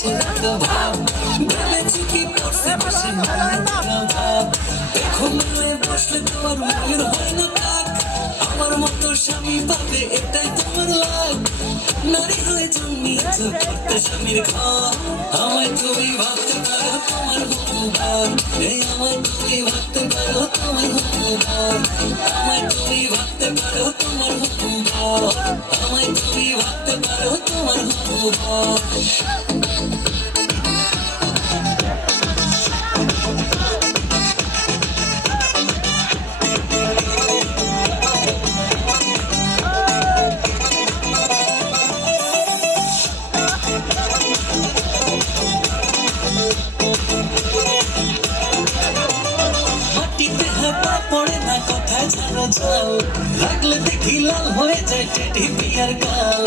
কিসের এত ভাব ভেবেছি কি পড়ছে বসে মনে ভাব দেখো মেলে বসলে তোমার মনের হয় না কাক আমার মতো স্বামী পাবে এটাই তোমার লাগ নারী হয়ে জন্মিয়েছ ছোট্ট স্বামীর ঘর আমায় তুমি ভাবতে পারো তোমার হবুবার এই আমায় তুমি ভাবতে পারো তোমার হবুবার আমায় তুমি ভাবতে পারো তোমার হবুবার আমায় তুমি ভাবতে পারো তোমার হবুবার পড়ে না কথায় ছাড়ো চাল লাগলে দেখি লাল হয়ে যায় টেডি বিয়ার গাল